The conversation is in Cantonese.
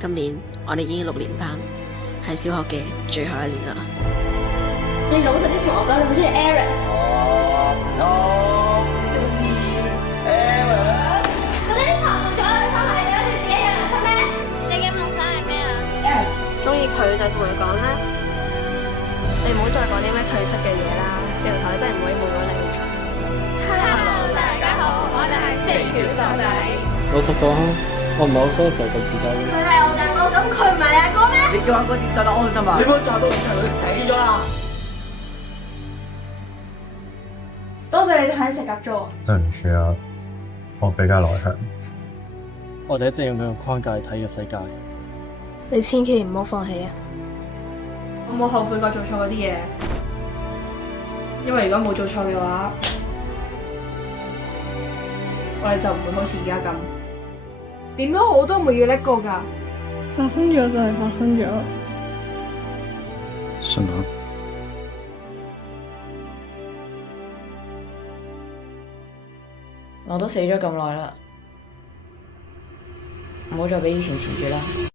今年我哋已經6年班，係小學嘅最後一年啦。你老實啲同我講，你好中意 Aaron。中意 Aaron。嗰啲談咗你翻嚟，你諗住自己有人生咩？你嘅夢想係咩啊？中意佢就同佢講啦，你唔好再講啲咩退出嘅嘢啦，小頭真係唔可以冇咗你。Hello，大家好，我哋係四條傻仔。老實講，我唔係好想成個節奏。佢係我大哥，咁佢唔係阿哥咩？你叫阿哥點走得安心啊？你唔好再到時佢死咗啦！多謝你哋喺一齊夾咗。對唔住啊，我比較內向。我哋一直用佢個框架去睇嘅世界。你千祈唔好放棄啊！我冇後悔過做錯嗰啲嘢，因為如果冇做錯嘅話，我哋就唔會好似而家咁。點都好都唔會要叻過㗎。發生咗就係發生咗。信我。我都死咗咁耐啦，唔好再俾以前纏住啦。